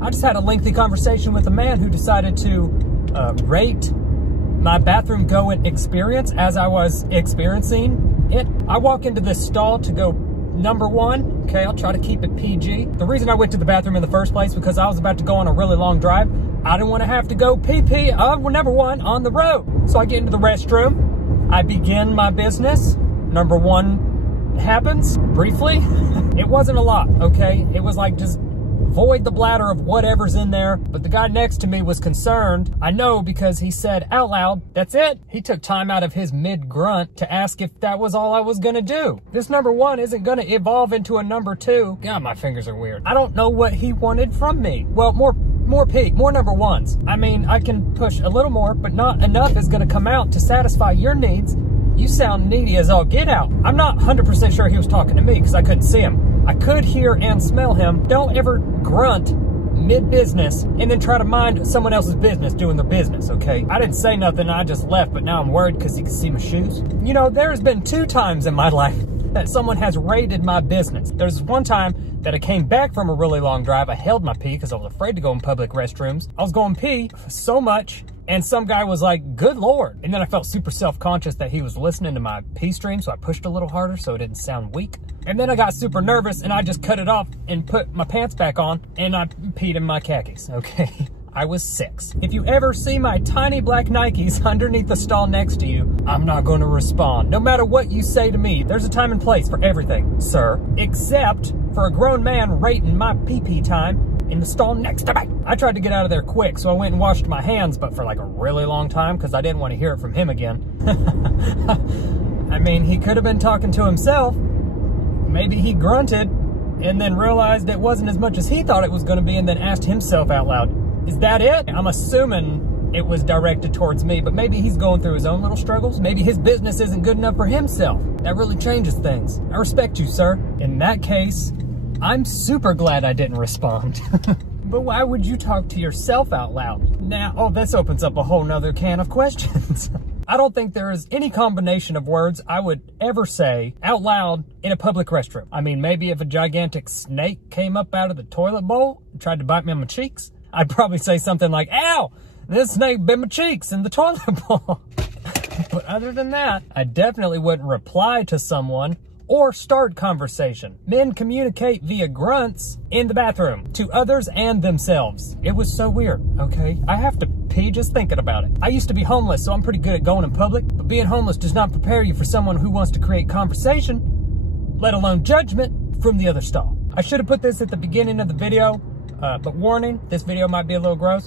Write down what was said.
I just had a lengthy conversation with a man who decided to rate my bathroom going experience as I was experiencing it. I walk into this stall to go number one. Okay, I'll try to keep it PG. The reason I went to the bathroom in the first place because I was about to go on a really long drive. I didn't want to have to go pee number one on the road. So I get into the restroom. I begin my business. Number one happens briefly. It wasn't a lot, okay? It was like just void the bladder of whatever's in there. But the guy next to me was concerned. I know because he said out loud, "That's it." He took time out of his mid-grunt to ask if that was all I was gonna do. This number one isn't gonna evolve into a number two. God, my fingers are weird. I don't know what he wanted from me. Well, more number ones. I mean, I can push a little more, but not enough is gonna come out to satisfy your needs. You sound needy as all get out. I'm not 100% sure he was talking to me because I couldn't see him. I could hear and smell him. Don't ever grunt mid-business and then try to mind someone else's business doing their business, okay? I didn't say nothing, I just left, but now I'm worried because he can see my shoes. You know, there's been 2 times in my life that someone has raided my business. There's one time that I came back from a really long drive. I held my pee because I was afraid to go in public restrooms. I was going pee so much, and some guy was like, "Good Lord." And then I felt super self-conscious that he was listening to my pee stream, so I pushed a little harder so it didn't sound weak. And then I got super nervous, and I just cut it off and put my pants back on, and I peed in my khakis, okay? I was 6. If you ever see my tiny black Nikes underneath the stall next to you, I'm not going to respond. No matter what you say to me, there's a time and place for everything, sir. Except for a grown man rating my pee-pee time in the stall next to me. I tried to get out of there quick, so I went and washed my hands, but for like a really long time because I didn't want to hear it from him again. I mean, he could have been talking to himself. Maybe he grunted and then realized it wasn't as much as he thought it was going to be and then asked himself out loud, "Is that it?" I'm assuming it was directed towards me, but maybe he's going through his own little struggles. Maybe his business isn't good enough for himself. That really changes things. I respect you, sir. In that case, I'm super glad I didn't respond. But why would you talk to yourself out loud? Now, oh, this opens up a whole nother can of questions. I don't think there is any combination of words I would ever say out loud in a public restroom. I mean, maybe if a gigantic snake came up out of the toilet bowl and tried to bite me on my cheeks, I'd probably say something like, "Ow, this snake bit my cheeks in the toilet bowl." But other than that, I definitely wouldn't reply to someone or start conversation. Men communicate via grunts in the bathroom to others and themselves. It was so weird, okay? I have to pee just thinking about it. I used to be homeless, so I'm pretty good at going in public, but being homeless does not prepare you for someone who wants to create conversation, let alone judgment, from the other stall. I should have put this at the beginning of the video, but warning, this video might be a little gross.